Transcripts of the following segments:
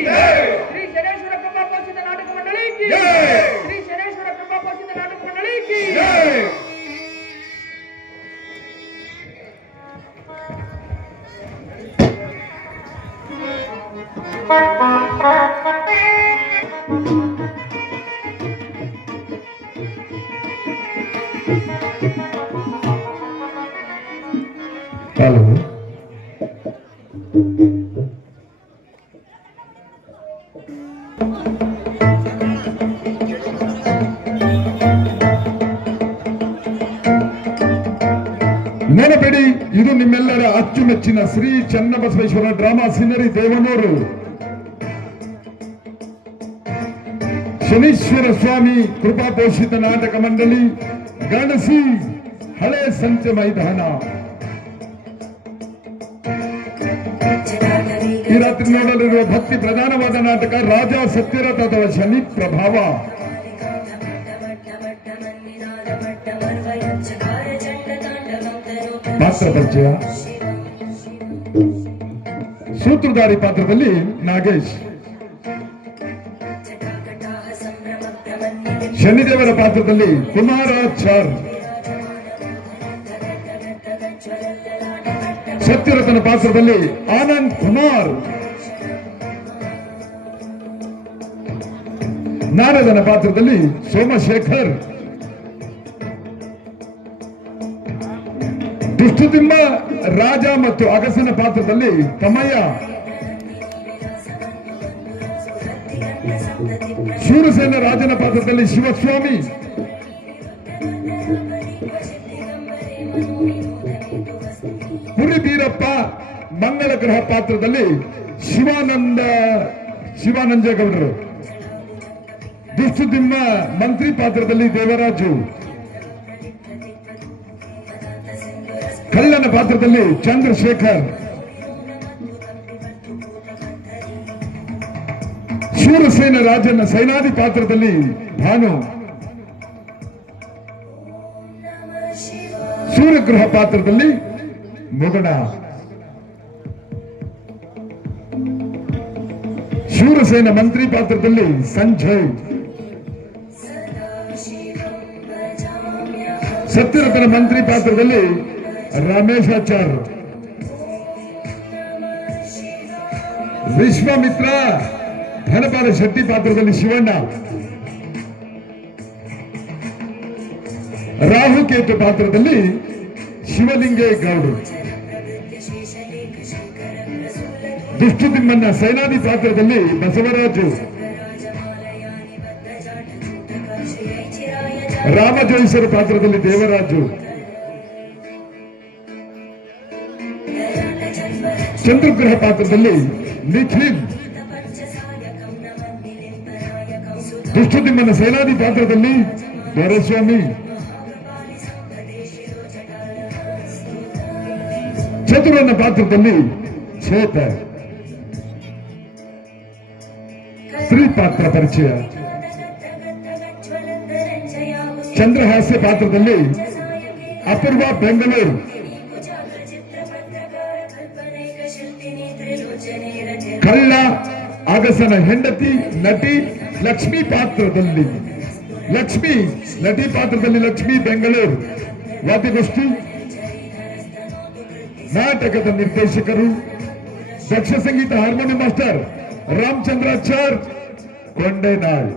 ಶ್ರೀ ಶನೇಶ್ವರ ಕೃಪಾ ಪೋಷಿತ ನಾಟಕ ಮಂಡಳಿಗೆ ಶ್ರೀ ಶನೇಶ್ವರ ಕೃಪಾ ಪೋಷಿತ ನಾಟಕ ಮಂಡಳಿಗೆ ಹಲೋ ನೆನಪಿಡಿ, ಇದು ನಿಮ್ಮೆಲ್ಲರ ಅಚ್ಚುಮೆಚ್ಚಿನ ಶ್ರೀ ಚನ್ನಬಸವೇಶ್ವರ ಡ್ರಾಮಾ ಸಿನರಿ ದೇವನೂರು ಶನೀಶ್ವರ ಸ್ವಾಮಿ ಕೃಪಾಪೋಷಿತ ನಾಟಕ ಮಂಡಳಿ ಗಣಸಿ ಹಳೆ ಸಂತೆ ಮೈದಾನ. ಈ ರಾತ್ರಿ ನೋಡಲಿರುವ ಭಕ್ತಿ ಪ್ರಧಾನವಾದ ನಾಟಕ ರಾಜ ಸತ್ಯರಥ ಅಥವಾ ಶನಿ ಪ್ರಭಾವ. ಪಾತ್ರ ಪರಿಚಯ: ಸೂತ್ರಧಾರಿ ಪಾತ್ರದಲ್ಲಿ ನಾಗೇಶ್, ಶನಿದೇವರ ಪಾತ್ರದಲ್ಲಿ ಕುಮಾರಾಚಾರ್, ಸತ್ಯರಥನ ಪಾತ್ರದಲ್ಲಿ ಆನಂದ್ ಕುಮಾರ್, ನಾರದನ ಪಾತ್ರದಲ್ಲಿ ಸೋಮಶೇಖರ್, ದುಷ್ಟುತಿಮ್ಮ ರಾಜ ಮತ್ತು ಅಗಸನ ಪಾತ್ರದಲ್ಲಿ ತಮ್ಮಯ್ಯ, ಶೂರಸೇನ ರಾಜನ ಪಾತ್ರದಲ್ಲಿ ಶಿವಸ್ವಾಮಿ, ಹುರಿಬೀರಪ್ಪ ಮಂಗಳ ಗ್ರಹ ಪಾತ್ರದಲ್ಲಿ ಶಿವಾನಂಜೇಗೌಡರು, ದುಷ್ಟುತಿಮ್ಮ ಮಂತ್ರಿ ಪಾತ್ರದಲ್ಲಿ ದೇವರಾಜು, ಕಳ್ಳನ ಪಾತ್ರದಲ್ಲಿ ಚಂದ್ರಶೇಖರ್, ಶೂರಸೇನ ರಾಜನ ಸೇನಾಧಿ ಪಾತ್ರದಲ್ಲಿ ಭಾನು, ಸೂರ್ಯಗ್ರಹ ಪಾತ್ರದಲ್ಲಿ ಮುಗಣ, ಶೂರಸೇನ ಮಂತ್ರಿ ಪಾತ್ರದಲ್ಲಿ ಸಂಜಯ್, ಸತ್ಯರಥನ ಮಂತ್ರಿ ಪಾತ್ರದಲ್ಲಿ ರಮೇಶಾಚಾರ್, ವಿಶ್ವಾಮಿತ್ರ ಧನಪಾಲ ಶೆಟ್ಟಿ ಪಾತ್ರದಲ್ಲಿ ಶಿವಣ್ಣ, ರಾಹುಕೇತು ಪಾತ್ರದಲ್ಲಿ ಶಿವಲಿಂಗೇಗೌಡರು, ದುಷ್ಟುತಿಮ್ಮನ ಸೇನಾಧಿ ಪಾತ್ರದಲ್ಲಿ ಬಸವರಾಜು, ರಾಮಜೋಯಿಸರ ಪಾತ್ರದಲ್ಲಿ ದೇವರಾಜು, ಚಂದ್ರಗ್ರಹ ಪಾತ್ರದಲ್ಲಿ ನಿಖಿಲ್, ದುಷ್ಟುತಿಮ್ಮನ ಸೇನಾಧಿ ಪಾತ್ರದಲ್ಲಿ ದೊರೆಸ್ವಾಮಿ, ಚತುರನ ಪಾತ್ರದಲ್ಲಿ ಚೇತರ್. ಸ್ತ್ರೀ ಪಾತ್ರ ಪರಿಚಯ: ಚಂದ್ರಹಾಸ್ಯ ಪಾತ್ರದಲ್ಲಿ ಅಪೂರ್ವ ಬೆಂಗಳೂರು, ಕಳ್ಳ ಅಗಸನ ಹೆಂಡತಿ ನಟಿ ಲಕ್ಷ್ಮಿ ಪಾತ್ರದಲ್ಲಿ ಲಕ್ಷ್ಮಿ ಬೆಂಗಳೂರು. ವಾದ್ಯಗೋಷ್ಠಿ ನಾಟಕದ ನಿರ್ದೇಶಕರು ದಕ್ಷ ಸಂಗೀತ harmonium master Ramachandrachar Kondenal,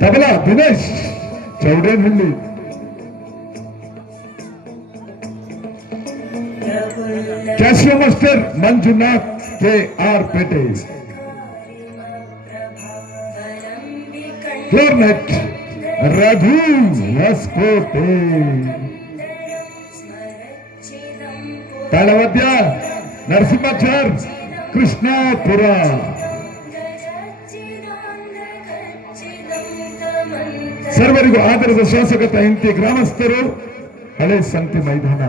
tabla Dinesh Chowdenahalli, Casio master Manjunath KR. Pete, clarinet Raghu Hosakote, ತಾಳವಾದ್ಯ ನರಸಿಂಹಾಚಾರ್ ಕೃಷ್ಣಾಪುರ. ಸರ್ವರಿಗೂ ಆದರದ ಶಾಸಕತ ಇಂತಿ ಗ್ರಾಮಸ್ಥರು ಹಳೆ ಸಂತೆ ಮೈದಾನ.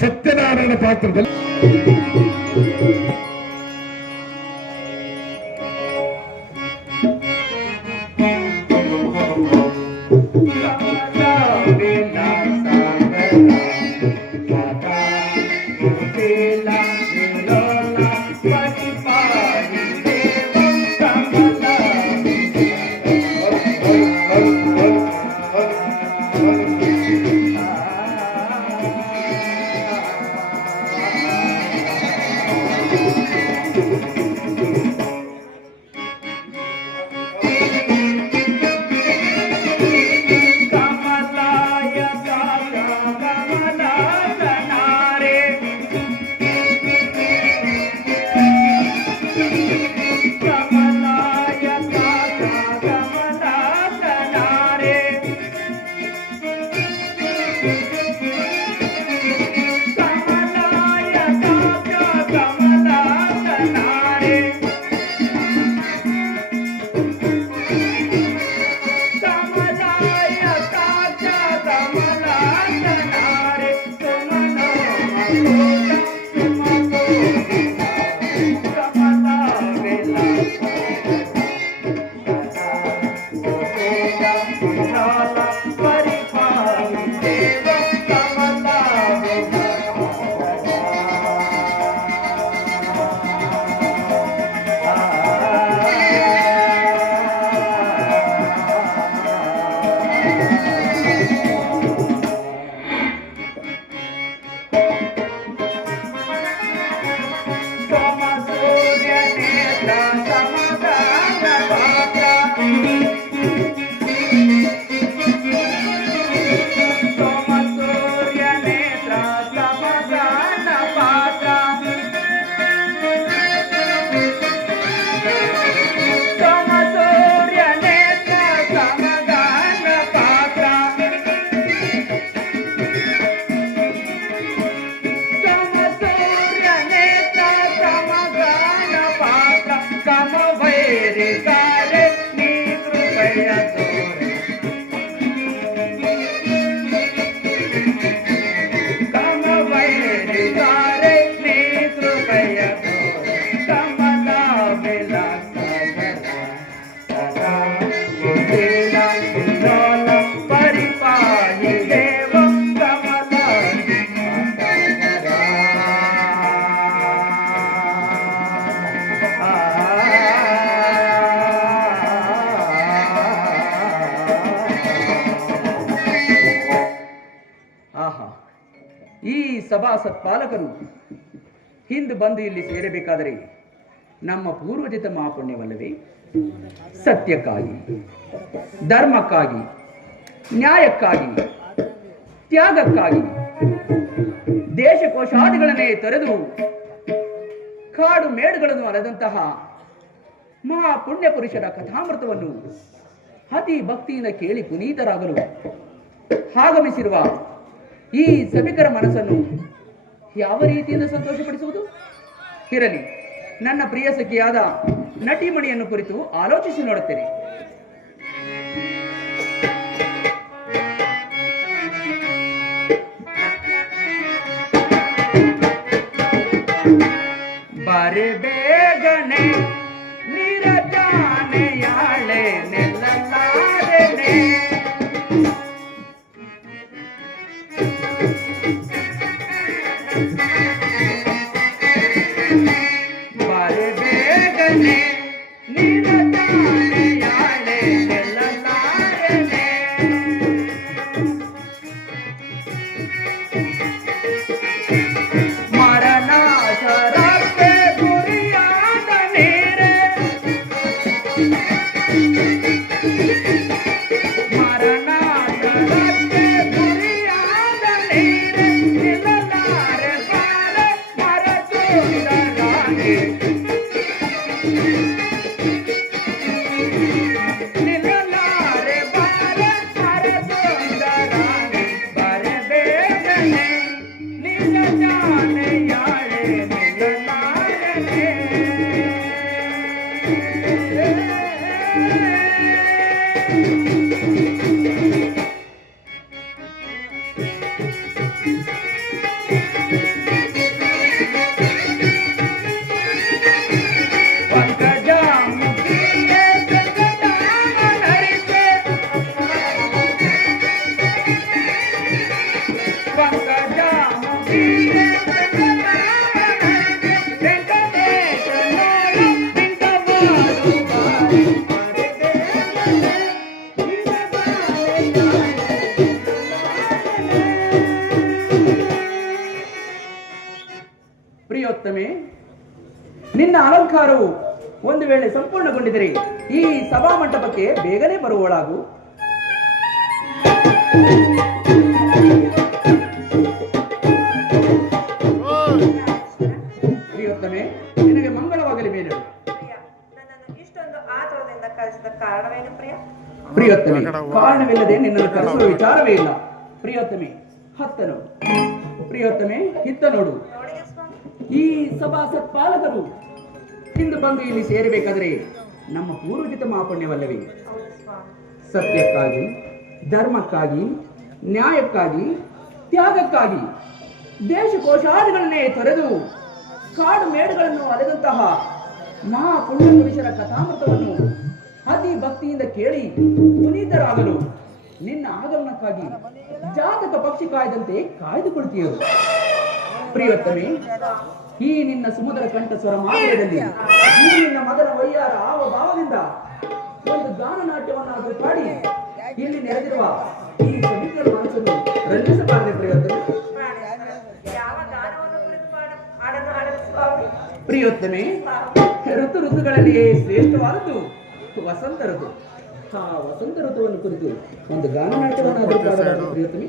ಸತ್ಯನಾರಾಯಣ ಪಾತ್ರದಲ್ಲಿ ಸಭಾ ಸತ್ಪಾಲಕರು ಹಿಂದೆ ಬಂದು ಇಲ್ಲಿ ಸೇರಬೇಕಾದರೆ ನಮ್ಮ ಪೂರ್ವಜಿತ ಮಹಾಪುಣ್ಯವಲ್ಲವೇ? ಸತ್ಯಕ್ಕಾಗಿ, ಧರ್ಮಕ್ಕಾಗಿ, ನ್ಯಾಯಕ್ಕಾಗಿ, ತ್ಯಾಗಕ್ಕಾಗಿ ದೇಶಕೋಶಾದಿಗಳನ್ನೇ ತೊರೆದು ಕಾಡು ಮೇಡುಗಳನ್ನು ಅಲೆದಂತಹ ಮಹಾಪುಣ್ಯ ಪುರುಷರ ಕಥಾಮೃತವನ್ನು ಅತಿ ಭಕ್ತಿಯಿಂದ ಕೇಳಿ ಪುನೀತರಾಗಲು ಆಗಮಿಸಿರುವ ಈ ಸಭಿಕರ ಮನಸ್ಸನ್ನು ಯಾವ ರೀತಿಯಿಂದ ಸಂತೋಷಪಡಿಸುವುದು? ಇರಲಿ, ನನ್ನ ಪ್ರಿಯ ಸಖಿಯಾದ ನಟಿಮಣಿಯನ್ನು ಕುರಿತು ಆಲೋಚಿಸಿ ನೋಡುತ್ತೇನೆ. ಬಾರೆ ಬೇಗನೆ ನಿರಜಾನೆಯಾಳೆ ನೆಲ್ಲಲಾರೆನೆ, ಬಾರೆ ಬೇಗನೆ ನಿರಜಾನೆಯಾಳೆ ನೆಲ್ಲಲಾರೆನೆ, ಮರಣಾಶರಕ್ಕೆ ಗುರಿಯಾದ ನೀರೆ, ಮರಣಾಶರಕ್ಕೆ ಗುರಿಯಾದ ನೀರೆ, ನಿಲ್ಲಲಾರೆ ಬಾರೆ ಮರಸುಂದರಾಣಿ, ನಿಲ್ಲಲಾರೆ ಬಾರೆ ಮರಸುಂದರಾಣಿ, ಬಾರೆ ಬೇಗನೆ ನಿನ್ನ ಜಾನೆಯಾಳೆ ನಿಲ್ಲಲಾರನೆ. ಪಂಕಜಾಮುಖಿಯೇ ಜಗದಾಮನರಿಸೆ, ಪಂಕಜಾಮುಖಿಯೇ ಜಗದಾಮನರಿಸೆ, ವೆಂಕಟೇಶ ನೋಡ ವೆಂಕಮಾಡುವ, ಬಾರೆ ಬೇಗನೆ ನಿನ್ನ ಜಾನೆಯಾಳೆ. ಪ್ರಿಯೋತ್ತಮೆ, ನಿನ್ನ ಅಲಂಕಾರವು ಒಂದು ವೇಳೆ ಸಂಪೂರ್ಣಗೊಂಡಿದ್ದರೆ ಈ ಸಭಾ ಮಂಟಪಕ್ಕೆ ಬೇಗನೆ ಬರುವಳಾಗು. ಪ್ರಿಯೋತ್ತಮೆ, ನಿನಗೆ ಮಂಗಳವಾಗಲಿ ಮೇಲೆ. ಪ್ರಿಯ, ನನ್ನನ್ನು ಇಷ್ಟೊಂದು ಆತುರದಿಂದ ಕರೆಸಿದ ಕಾರಣವೇನು ಪ್ರಿಯ? ಪ್ರಿಯೋತ್ತಮೆ, ಕಾರಣವಿಲ್ಲದೆ ನಿನ್ನನ್ನು ಕರೆಸುವ ವಿಚಾರವೇ ಇಲ್ಲ. ಪ್ರಿಯೋತ್ತಮೆ, ಹತ್ತ ನೋಡು. ಪ್ರಿಯೋತ್ತಮೆ, ಹಿತ್ತ ನೋಡು. ನೋಡಿದೆ ಸ್ವಾಮಿ. ಈ ಸಭಾ ಸತ್ಪಾಲಕರು ಹಿಂದೆ ಬಂದು ಇಲ್ಲಿ ಸೇರಬೇಕಾದರೆ ನಮ್ಮ ಪೂರ್ವಜಿತ ಮಹಾಪುಣ್ಯವಲ್ಲವೇ? ಹೌದು ಸ್ವಾಮಿ. ಸತ್ಯಕ್ಕಾಗಿ, ಧರ್ಮಕ್ಕಾಗಿ, ನ್ಯಾಯಕ್ಕಾಗಿ, ತ್ಯಾಗಕ್ಕಾಗಿ ದೇಶಕೋಶಾದಿಗಳನ್ನೇ ತೊರೆದು ಕಾಡು ಮೇಡುಗಳನ್ನು ಅಲೆದಂತಹ ಮಹಾಪುಣ್ಯ ಪುರುಷರ ಕಥಾಮೃತವನ್ನು ಅತಿ ಭಕ್ತಿಯಿಂದ ಕೇಳಿ ಪುನೀತರಾಗಲು ನಿನ್ನ ಆಗಮನಕ್ಕಾಗಿ ಜಾತಕ ಪಕ್ಷಿ ಕಾಯ್ದಂತೆ ಕಾಯ್ದುಕೊಳ್ತೀಯರು. ಪ್ರಿಯೋತ್ತಮೆ, ಈ ನಿನ್ನ ಸುಮಧುರ ಕಂಠ ಸ್ವರ ಮಾಧುರ್ಯದಲ್ಲಿ ಈ ನಿನ್ನ ಮದನ ವಯ್ಯಾರ ಆವ ಭಾವದಿಂದ ಒಂದು ಗಾನ ನಾಟ್ಯವನ್ನಾದರೂ ಪಾಡಿ ಇಲ್ಲಿ ನೆರೆದಿರುವ ಈ ಸಭಿಕರ ಮನಸ್ಸನ್ನು ರಂಜಿಸಬಾರದೆ. ಪ್ರಿಯೋತ್ತಮೆ, ಯಾವ ಗಾನವನ್ನು ಕುರಿತು ಹಾಡನ್ನು ಹಾಡಲು ಸ್ವಾಮಿ? ಪ್ರಿಯೋತ್ತಮೆ, ಋತು ಋತುಗಳಲ್ಲಿಯೇ ಶ್ರೇಷ್ಠವಾದದ್ದು ವಸಂತ ಋತು. ಆ ವಸಂತ ಋತುವನ್ನು ಕುರಿತು ಒಂದು ಗಾನ ನಾಟ್ಯವನ್ನಾದರೂ ಪಾಡಬಾರದು ಪ್ರಿಯೋತ್ತಮೆ?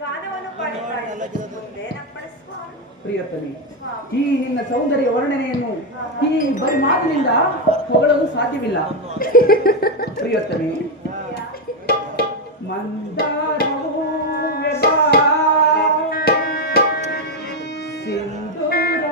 ಗಾನವನ್ನು ಪಾಡಿದ್ದಾರೆ ಮುಂದೆ ನಮ್ಮ ಸ್ವಾಮಿ ಪ್ರಿಯತನಿ, ಈ ನಿನ್ನ ಸೌಂದರ್ಯ ವರ್ಣನೆಯನ್ನು ಈ ಬರಿ ಮಾತಿನಿಂದ ಹೊಗಳಲು ಸಾಧ್ಯವಿಲ್ಲ. ಪ್ರಿಯತನಿ, ಮಂದಾರವೂ ವ್ಯಸಾ ಸಿಂಧೂರದ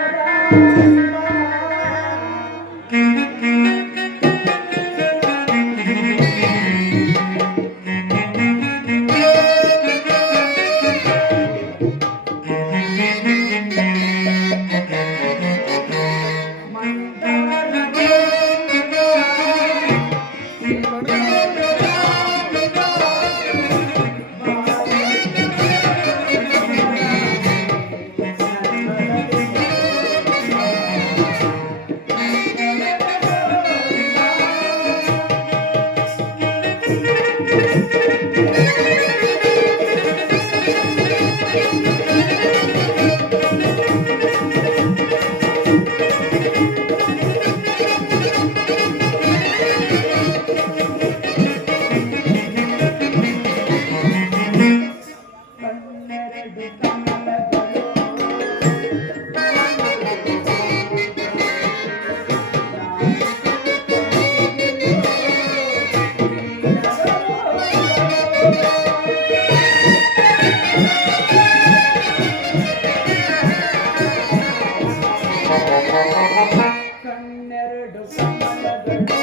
ಕಣ್ಣೆರಡು ಕಮಲಗಳು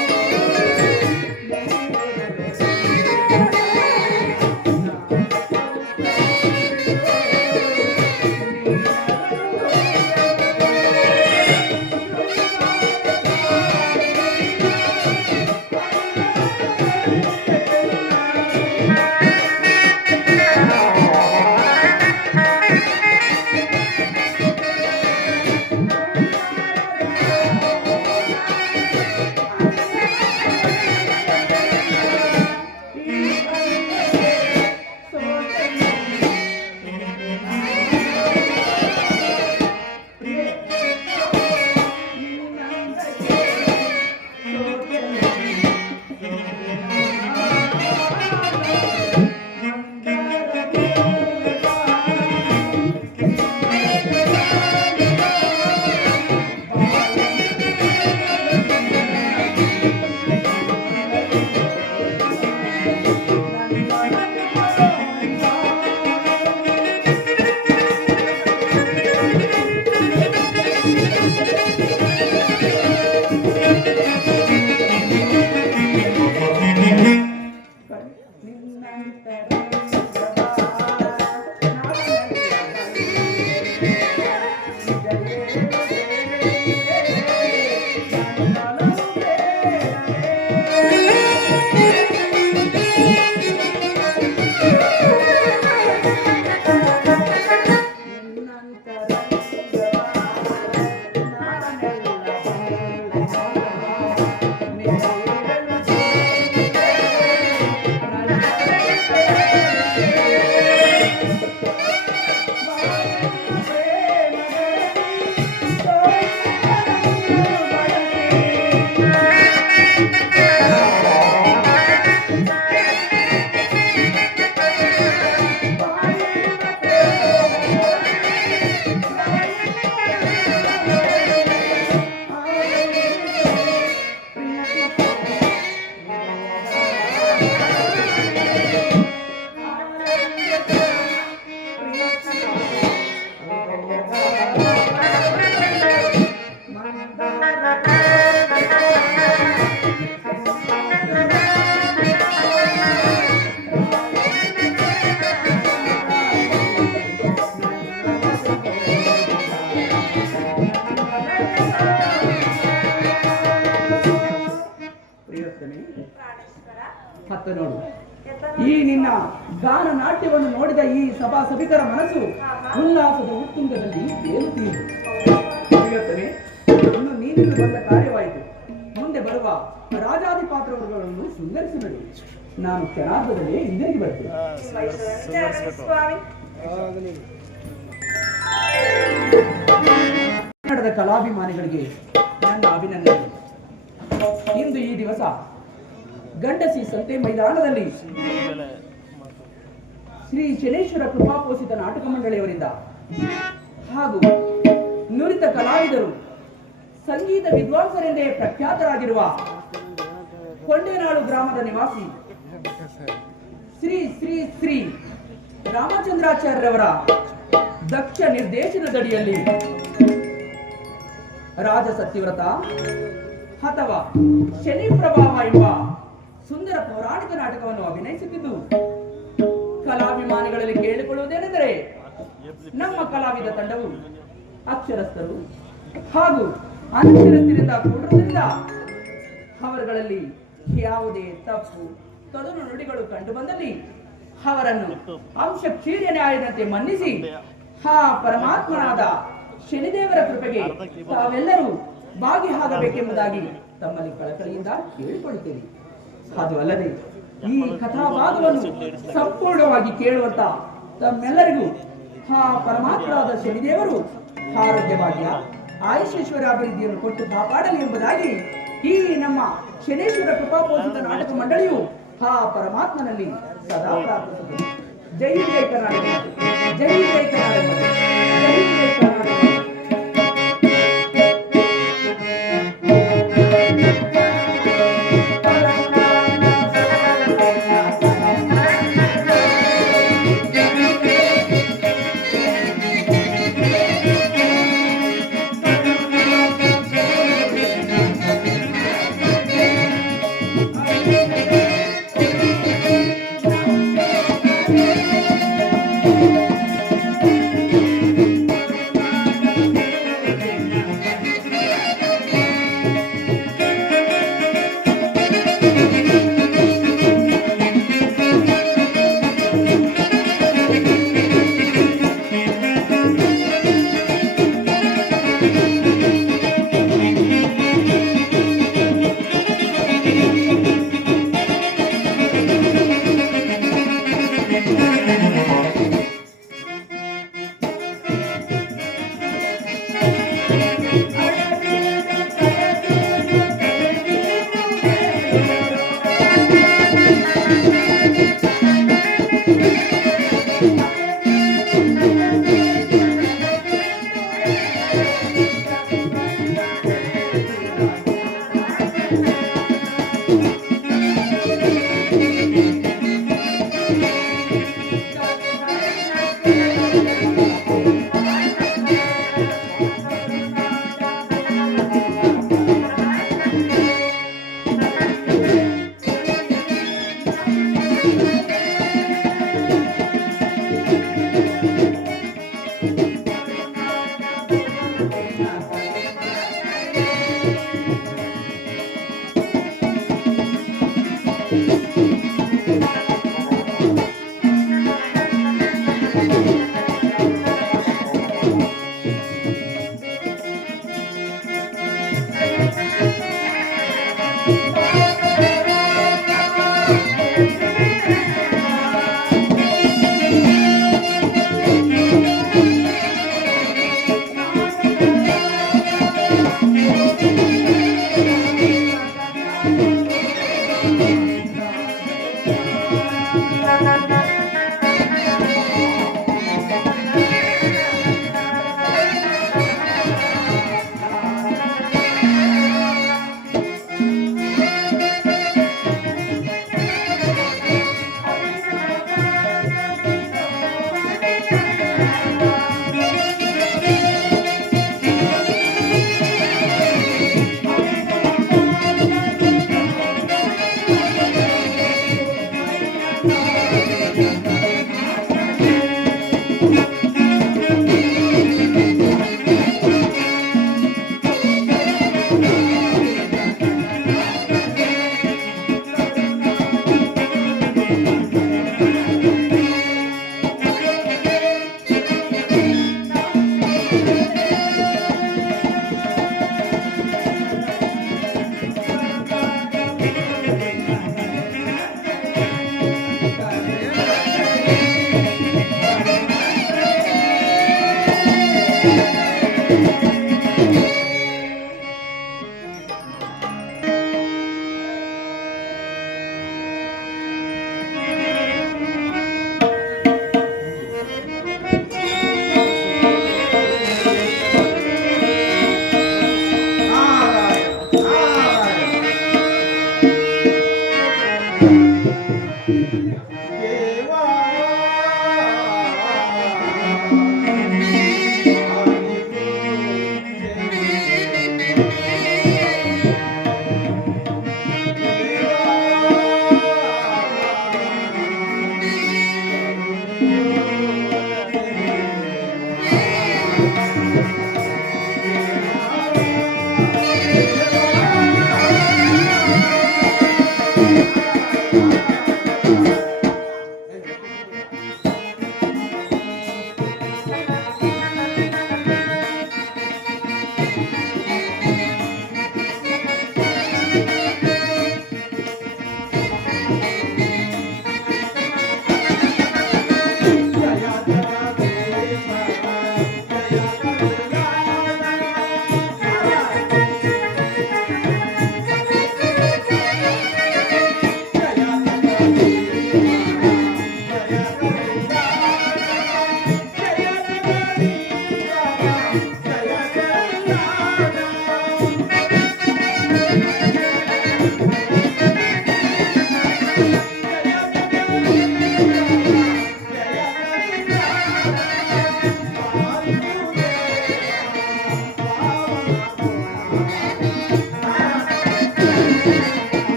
ಮತ್ತೆ ನೋಡು, ಈ ನಿನ್ನ ಗಾನ ನಾಟ್ಯವನ್ನು ನೋಡಿದ ಈ ಸಭಾ ಸಭಿಕರ ಮನಸ್ಸು ಉಲ್ಲಾಸದ ಉತ್ತುಂಗದಲ್ಲಿ ತೇಲುತ್ತೀರಿ. ಇವತ್ತನೇ ಇನ್ನು ನೀನಿನ್ನು ಬಂದ ಕಾರ್ಯವಾಯಿತು. ಮುಂದೆ ಬರುವ ರಾಜಾಧಿಪಾತ್ರಗಳನ್ನು ಶೃಂಗರಿಸಿ ನಡಿ. ನಾನು ಕ್ಷಣಾರ್ಧದಲ್ಲೇ ಹಿಂದಿರುಗಿ ಬರ್ತೇನೆ. ಸ್ವಾಮಿ ಕನ್ನಡದ ಕಲಾಭಿಮಾನಿಗಳಿಗೆ ನನ್ನ ಅಭಿನಂದನೆ. ಇಂದು ಈ ದಿವಸ ಗಂಡಸಿ ಸಂತೆ ಮೈದಾನದಲ್ಲಿ ಶ್ರೀ ಶನೇಶ್ವರ ಕೃಪಾಪೋಷಿತ ನಾಟಕ ಮಂಡಳಿಯವರಿಂದ ಹಾಗೂ ನುರಿತ ಕಲಾವಿದರು, ಸಂಗೀತ ವಿದ್ವಾಂಸರೆಂದೇ ಪ್ರಖ್ಯಾತರಾಗಿರುವ ಕೊಂಡೇನಾಡು ಗ್ರಾಮದ ನಿವಾಸಿ ಶ್ರೀ ಶ್ರೀ ಶ್ರೀ ರಾಮಚಂದ್ರಾಚಾರ್ಯರವರ ದಕ್ಷ ನಿರ್ದೇಶನದಡಿಯಲ್ಲಿ ರಾಜ ಸತ್ಯವ್ರತ ಅಥವಾ ಶನಿ ಪ್ರಭಾವ ಎಂಬ ಸುಂದರ ಪೌರಾಣಿಕ ನಾಟಕವನ್ನು ಅಭಿನಯಿಸುತ್ತಿದ್ದು, ಕಲಾಭಿಮಾನಿಗಳಲ್ಲಿ ಕೇಳಿಕೊಳ್ಳುವುದೇನೆಂದರೆ ನಮ್ಮ ಕಲಾವಿದ ತಂಡವು ಅಕ್ಷರಸ್ಥರು ಹಾಗೂ ಅನಕ್ಷರಸ್ಥರಿಂದ ಕೂಡಿರುವುದರಿಂದ ಅವರುಗಳಲ್ಲಿ ಯಾವುದೇ ತಪ್ಪು ತೊಡರು ನುಡಿಗಳು ಕಂಡು ಬಂದಲ್ಲಿ ಅವರನ್ನು ಅಂಶ ಕ್ಷೀರ್ಯ ನ್ಯಾಯದಂತೆ ಮನ್ನಿಸಿ ಆ ಪರಮಾತ್ಮನಾದ ಶನಿದೇವರ ಕೃಪೆಗೆ ತಾವೆಲ್ಲರೂ ಭಾಗಿಯಾಗಬೇಕೆಂಬುದಾಗಿ ತಮ್ಮಲ್ಲಿ ಕಳಕಳಿಯಿಂದ ಕೇಳಿಕೊಳ್ಳುತ್ತೇನೆ. ಅದು ಅಲ್ಲದೆ ಈ ಕಥಾಭಾಗವನ್ನು ಸಂಪೂರ್ಣವಾಗಿ ಕೇಳುವಂತ ತಮ್ಮೆಲ್ಲರಿಗೂ ಆ ಪರಮಾತ್ಮನಾದ ಶನಿದೇವರು ಆರೋಗ್ಯ ಭಾಗ್ಯ ಆಯುಷೇಶ್ವರ ಅಭಿವೃದ್ಧಿಯನ್ನು ಕೊಟ್ಟು ಕಾಪಾಡಲಿ ಎಂಬುದಾಗಿ ಈ ನಮ್ಮ ಶನೇಶ್ವರ ಕೃಪಾಪೋಷಿತ ನಾಟಕ ಮಂಡಳಿಯು ಆ ಪರಮಾತ್ಮನಲ್ಲಿ ಸದಾ ಪ್ರಾರ್ಥಿಸುತ್ತದೆ. ಜೈ ಜೈ ಕರ್ನಾಟಕ, ಜೈ ಜೈ ಕರ್ನಾಟಕ, ಜೈ ಜೈ ಕರ್ನಾಟಕ.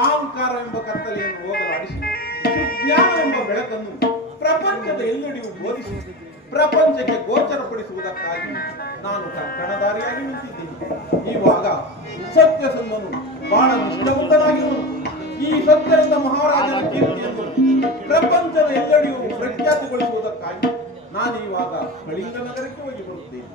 ಅಹಂಕಾರ ಎಂಬ ಕತ್ತಲೆಯನ್ನು ಹೋಗಲಾಡಿಸಿ ಸುಜ್ಞಾನ ಎಂಬ ಬೆಳಕನ್ನು ಪ್ರಪಂಚದ ಎಲ್ಲೆಡೆಯೂ ಬೋಧಿಸಿ ಪ್ರಪಂಚಕ್ಕೆ ಗೋಚರಪಡಿಸುವುದಕ್ಕಾಗಿ ನಾನು ಕಟ್ಟಣದಾರಿಯಾಗಿ ನಿಂತಿದ್ದೀನಿ. ಇವಾಗ ಸತ್ಯಸಂಧನು ಬಹಳ ನಿಷ್ಠಾವಂತನಾಗಿರುವನು. ಈ ಸತ್ಯರಂಗ ಮಹಾರಾಜನ ಕೀರ್ತಿಯನ್ನು ಪ್ರಪಂಚದ ಎಲ್ಲೆಡೆಯೂ ಪ್ರಖ್ಯಾತಿಗೊಳಿಸುವುದಕ್ಕಾಗಿ ನಾನು ಇವಾಗ ಕಳಿಂಗ ನಗರಕ್ಕೆ ಹೋಗಿ ಬರುತ್ತೇನೆ.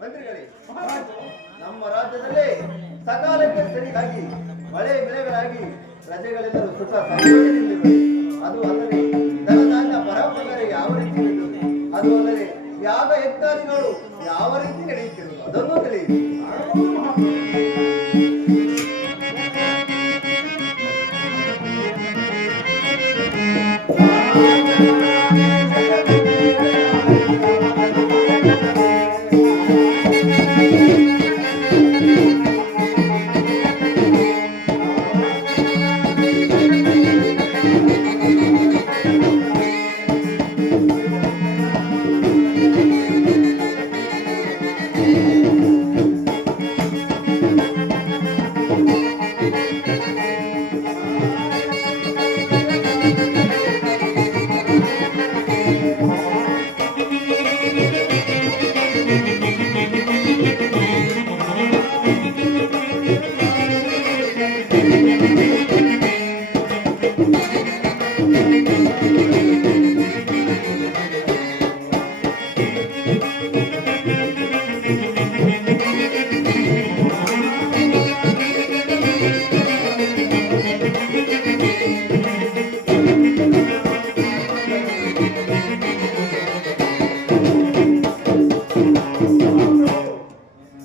ಮಂತ್ರಿಗಳೇ, ನಮ್ಮ ರಾಜ್ಯದಲ್ಲಿ ಸಕಾಲಕ್ಕೆ ಸರಿಯಾಗಿ ಮಳೆ ಬೆಳೆಗಳಾಗಿ ಪ್ರಜೆಗಳೆಲ್ಲರೂ ಸುಖ ಸಂತೋಷದಿಂದಿರುವರು. ಅದು ಅಲ್ಲದೆ ಧನಧಾನ್ಯ ಪರೋಪಕಾರ ಯಾವ ರೀತಿ ಇರುತ್ತದೆ, ಅದು ಅಲ್ಲದೆ ಯಾಗ ಯಜ್ಞಾದಿಗಳು ಯಾವ ರೀತಿ ನಡೆಯುತ್ತಿರುವುದು ಅದನ್ನು ತಿಳಿಯಿರಿ.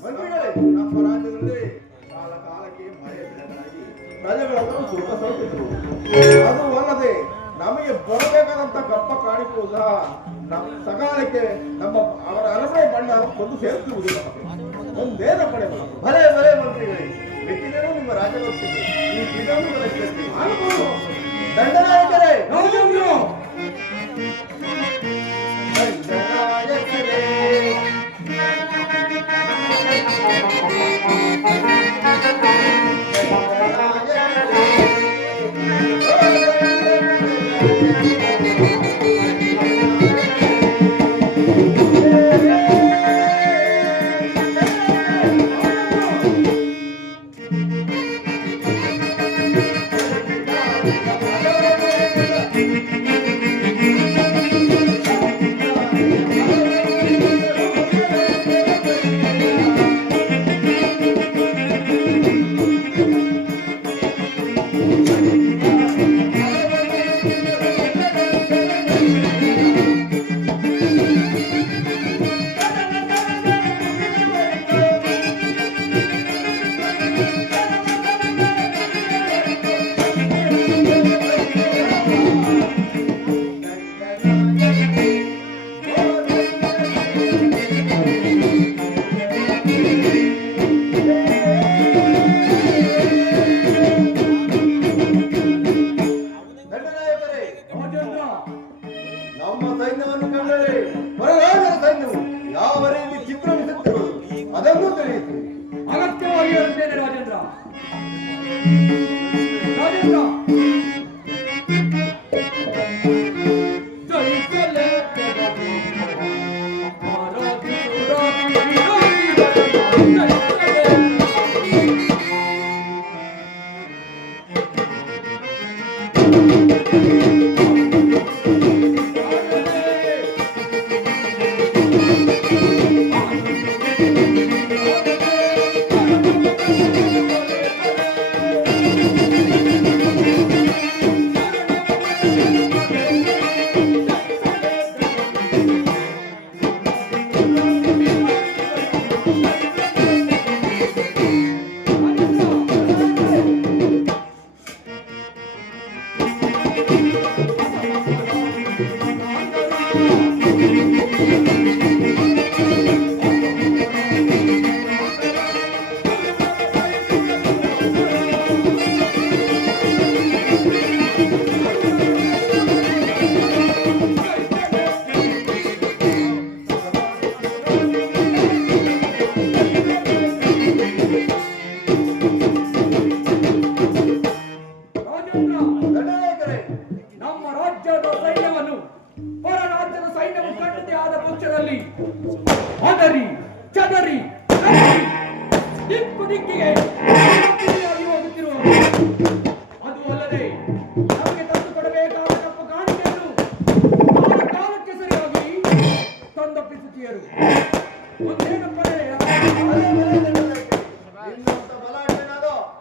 ಮಂತ್ರಿಗಳೇ, ನಮ್ಮ ರಾಜ್ಯದಲ್ಲಿ ಕಾಲ ಕಾಲಕ್ಕೆ ಮಳೆ ಬೆಳೆಗಳಾಗಿ ಪ್ರಜೆಗಳೆಲ್ಲರೂ ಸುಖ ಸೌಖ್ಯರು. ಅದು ಅಲ್ಲದೆ ನಮಗೆ ಬರಬೇಕಾದಂತ ಕಪ್ಪ ಕಾಣಿಕೆಯು ಸಹ ಸಕಾಲಕ್ಕೆ ನಮ್ಮ ಅವರ ಅರಮನೆ ಬಣ್ಣ ಒಂದು ಸೇರಿಸುವುದಿಲ್ಲ. ಒಂದೇನ ಪಡೆ ಭಲೆ ಭಲೆ ಮಂತ್ರಿಗಳೇ, ಮೆಟ್ಟಿದರೂ ನಿಮ್ಮ ರಾಜಭಕ್ತಿಗೆ ಈ ಪಿತಾಮಹಗಳ ಕೀರ್ತಿ. ದಂಡನಾಯಕರೇ, ದಂಡನಾಯಕರೇ,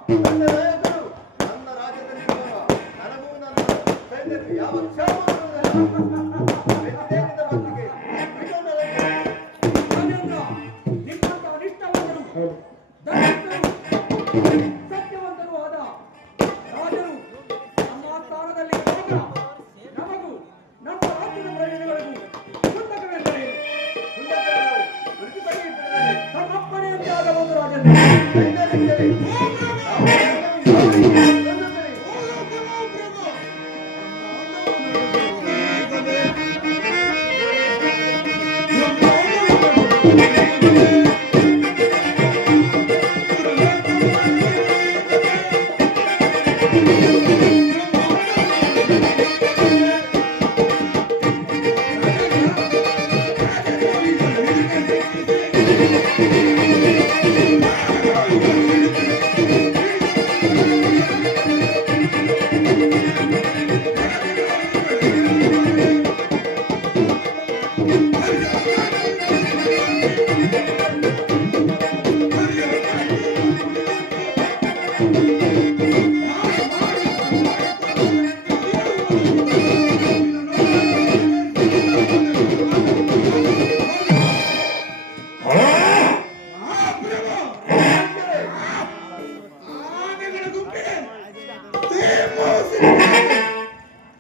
ನನ್ನ ನಾಯಕರು ನನ್ನ ರಾಜ್ಯದಲ್ಲಿರುವಾಗ ನನಗೂ ನನ್ನ ಸೈನ್ಯಕ್ಕೆ ಯಾವ ಕ್ಷೇಮವೂ ಇರುವುದಿಲ್ಲ. ರಾಜೇಂದ್ರ, ನಿಮ್ಮಂತ ಅನಿಷ್ಟವಾದರು ಧರ್ಮಿಷ್ಠರು, ಸತ್ಯವಂತರು ಆದ ರಾಜರು ನಮ್ಮ ಸ್ಥಾನದಲ್ಲಿ ಇರುವಾಗ ನಮಗೂ ನಮ್ಮ ರಾಜ್ಯದ ಪ್ರಜೆಗಳಿಗೂ ಸುಂದಕವೆಂದರೆ ತಮ್ಮಪ್ಪನೆಯಂತೆ ಆಗಬಹುದು ರಾಜೇಂದ್ರ.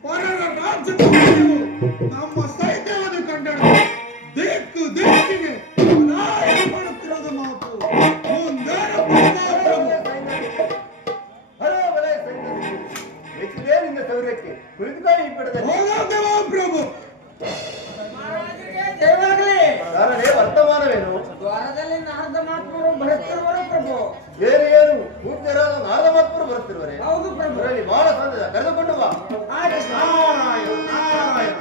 ಪರರ ರಾಜ್ಯದ ವಾಯುವು ನಮ್ಮ ಸೈನ್ಯವನ್ನು ಕಂಡಳು ದಿಕ್ಕು ದಿಕ್ಕಿಗೆ ನಾಯಿ ಮಾಡುತ್ತಿರೋದು ಮಾತು ಮುಂದೇನು ಹಲೋ ಬಲೆ ಸೈನ್ಯ ಹೆಚ್ಚಿದೆ ನಿನ್ನ ಸೌರ್ಯಕ್ಕೆ ಕುಳಿತುಕಾಯಿ ಇಬ್ಬಡದಲ್ಲಿ ಪ್ರಭು ಕಾರಣೇ ವರ್ತಮಾನವೇನು ದ್ವಾರದಲ್ಲಿ ನಾರದ ಮಹಾತ್ಮರು ಬರುತ್ತಿರುವರು ಪ್ರಭು. ಏನು ಏನು ಪೂಜ್ಯರಾದ ನಾಗಮಾತ್ಮರು ಬರುತ್ತಿರುವರೆ ಹೌದು ಪ್ರಭು. ಅವರಲ್ಲಿ ಬಹಳ ಸಂದೇಶ ಕರೆದುಕೊಂಡು ಬಾ. ನಾರಾಯಣ ನಾರಾಯಣ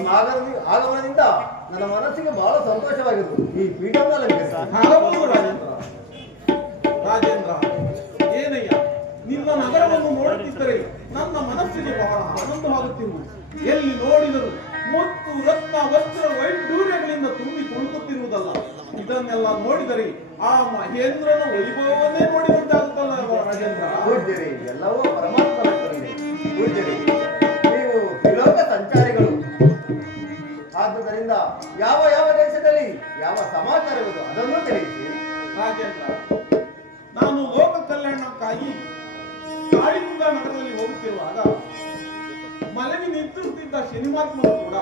ನಮ್ಮ ಆಗಮನದಿಂದ ನನ್ನ ಮನಸ್ಸಿಗೆ ಬಹಳ ಸಂತೋಷವಾಗಿತ್ತು. ಈ ಪೀಠವನ್ನು ಅಲಂಕರಿಸಿ ಆಗಬಹುದು ರಾಜೇಂದ್ರ. ರಾಜೇಂದ್ರ, ಏನಯ್ಯ, ನಿಮ್ಮ ನಗರವನ್ನು ನೋಡುತ್ತಿದ್ದರೆ ನನ್ನ ಮನಸ್ಸಿಗೆ ಬಹಳ ಆನಂದವಾಗುತ್ತಿರುವುದು. ಎಲ್ಲಿ ನೋಡಿದರೂ ಮುತ್ತು ರತ್ನ ವಸ್ತ್ರ ವೈಡೂರ್ಯಗಳಿಂದ ತುಂಬಿ ತುಳುಕುತ್ತಿರುವುದಲ್ಲ. ಇದನ್ನೆಲ್ಲ ನೋಡಿದರೆ ಆ ಮಹೇಂದ್ರನ ವೈಭವವನ್ನೇ ನೋಡಿದಂತಾಗುತ್ತಲ್ಲ ರಾಜೇಂದ್ರ. ಪೂಜ್ಯರೇ, ಎಲ್ಲವೂ ಪರಮಾತ್ಮನ ಕರುಣೆ. ಪೂಜ್ಯರೇ, ನೀವು ತ್ರಿಲೋಕ ಸಂಚಾರಿಗಳು. ಆದುದರಿಂದ ಯಾವ ಯಾವ ದೇಶದಲ್ಲಿ ಯಾವ ಸಮಾಚಾರವಿದೆ ಅದನ್ನು ತಿಳಿಸಿ. ರಾಜೇಂದ್ರ, ನಾನು ಲೋಕ ಕಲ್ಯಾಣಕ್ಕಾಗಿ ಕಾಳಿಂಗ ನಗರದಲ್ಲಿ ಹೋಗುತ್ತಿರುವಾಗ ಮಲಗಿ ನಿಂತಿರುತ್ತಿದ್ದ ಶನಿಮಾತ್ಮನು ಕೂಡ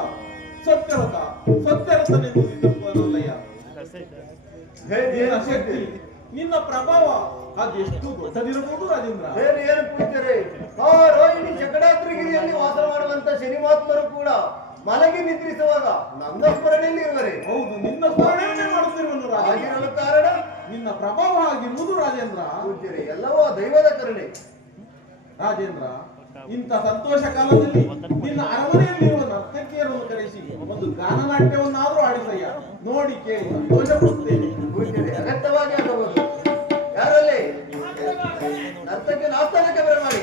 ಸತ್ಯರಥನೆಂದು ನಿಂತಿರುವನಲ್ಲಯ್ಯ. ನಿನ್ನ ಶಕ್ತಿ, ನಿನ್ನ ಪ್ರಭಾವ ಅದೆಷ್ಟು ದೊಡ್ಡದಿರಬಹುದು ರಾಜೇಂದ್ರ. ಬೇರೆ ಏನು ಪೂಜ್ಯರೇ, ಆ ರೋಹಿಣಿ ಚಕಡಾದ್ರಿಗಿರಿಯಲ್ಲಿ ವಾಸ ಮಾಡುವಂತ ಶನಿಮಾತ್ಮರು ಕೂಡ ಮಲಗಿ ನಿದ್ರಿಸುವಾಗ ನನ್ನ ಸ್ಮರಣೆಯಲ್ಲಿ ಇರುವರೆ. ಹೌದು, ನಿನ್ನ ಸ್ಮರಣೆಯನ್ನೇ ಮಾಡುತ್ತಿರುವನು ರಾಜೇಂದ್ರ. ಆಗಿರಲು ಕಾರಣ ನಿನ್ನ ಪ್ರಭಾವ ಆಗಿರುವುದು ರಾಜೇಂದ್ರ. ಪೂಜ್ಯರೇ, ಎಲ್ಲವೂ ಆ ದೈವದ ಕರುಣೆ. ರಾಜೇಂದ್ರ, ಇಂಥ ಸಂತೋಷ ಕಾಲದಲ್ಲಿ ನಿನ್ನ ಅರಮನೆಯಲ್ಲಿರುವ ನರ್ತಕಿಯರನ್ನು ಕರೆಸಿ ಒಂದು ಗಾನನಾಟ್ಯವನ್ನಾದ್ರೂ ಆಡಿಸಯ್ಯ. ನೋಡಿ ಕೇಳಿ ಸಂತೋಷ ಪಡುತ್ತೇನೆ. ಪೂಜ್ಯರೇ, ಅಗತ್ಯವಾಗಿ ಆಗಬಹುದು. ಯಾರಲ್ಲಿ ನರ್ತಕಿ ನಾಸ್ತನಕ್ಕೆ ಬರಮಾಡಿ.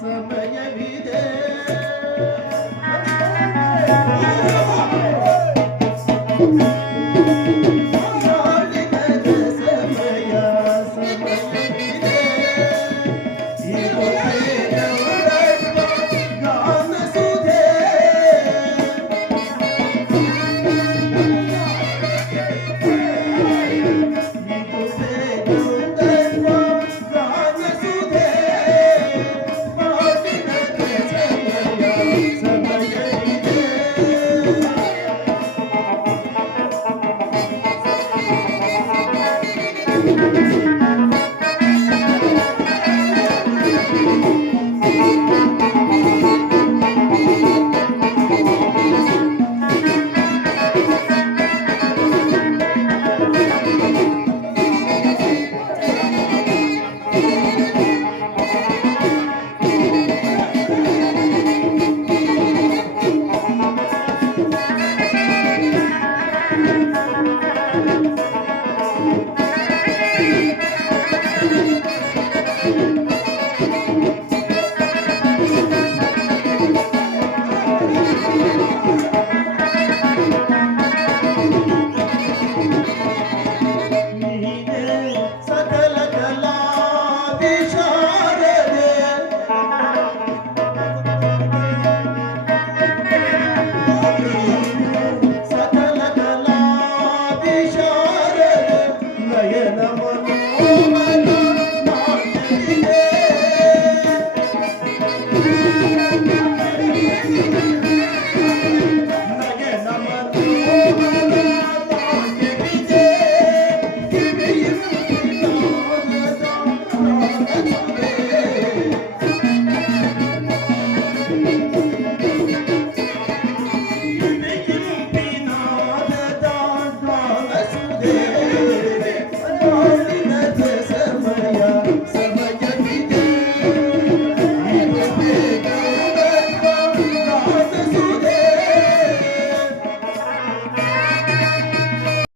ಸಮಯವಿದೆ